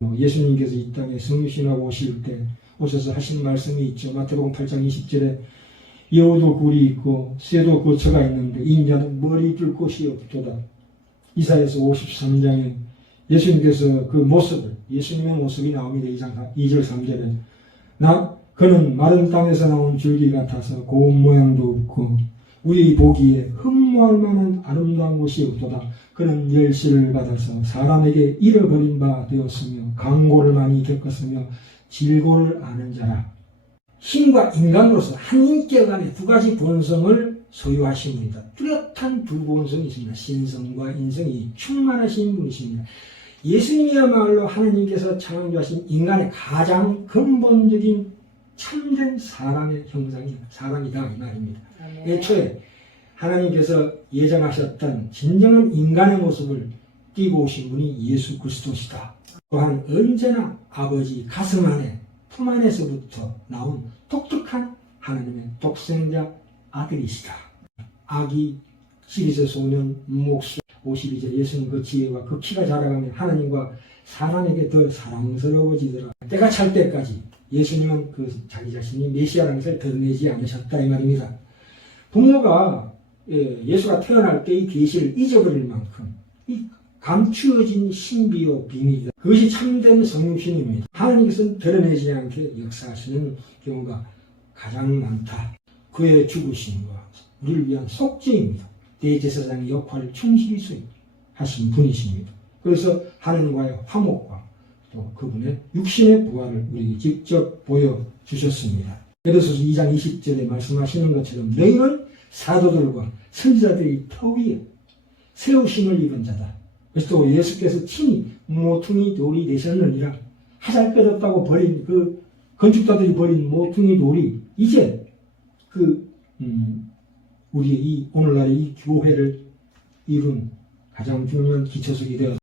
뭐 예수님께서 이 땅에 성육신하고 오실 때 오셔서 하신 말씀이 있죠. 마태복음 8장 20절에 여우도 굴이 있고 쇠도 거처가 있는데 인자는 머리 줄 곳이 없도다. 이사에서 53장에 예수님께서 그 모습을 예수님의 모습이 나옵니다. 2장 2절 3절에 나 그는 마른 땅에서 나온 줄기 같아서 고운 모양도 없고 우리 보기에 흠모할 만한 아름다운 곳이 없도다. 그는 열시를 받아서 사람에게 잃어버린 바 되었으며 강고를 많이 겪었으며 질고를 아는 자라. 신과 인간으로서 한 인격 안에 두 가지 본성을 소유하신 분이다. 뚜렷한 두 본성이 있습니다. 신성과 인성이 충만하신 분이십니다. 예수님이야말로 하나님께서 창조하신 인간의 가장 근본적인 참된 사람의 형상이 사람이다 이 말입니다. 아멘. 애초에 하나님께서 예정하셨던 진정한 인간의 모습을 띠고 오신 분이 예수 그리스도시다. 또한 언제나 아버지 가슴 안에 품 안에서부터 나온 독특한 하나님의 독생자 아들이시다. 아기 시리즈 소년 목수 52절 예수는 그 지혜와 그 키가 자라가며 하나님과 사람에게 더 사랑스러워지더라. 때가 찰 때까지 예수님은 그 자기 자신이 메시아라는 것을 드러내지 않으셨다 이 말입니다. 부모가 예, 예수가 태어날 때의 계시를 잊어버릴 만큼 이 감추어진 신비요 비밀이다. 그것이 참된 성신입니다. 하나님께서는 드러내지 않게 역사하시는 경우가 가장 많다. 그의 죽으심과 우리를 위한 속죄입니다. 대제사장의 역할을 충실히 수행하신 분이십니다. 그래서 하나님과의 화목과 또 그분의 육신의 부활을 우리에게 직접 보여주셨습니다. 에베소서 2장 20절에 말씀하시는 것처럼 너희는 사도들과 선지자들의 터 위에 세우심을 입은 자다. 그래서 또 예수께서 친히 모퉁이 돌이 되셨느니라 하잘 뼈졌다고 버린 그 건축자들이 버린 모퉁이 돌이 이제 그 음, 우리의 이 오늘날의 이 교회를 이룬 가장 중요한 기초석이 되어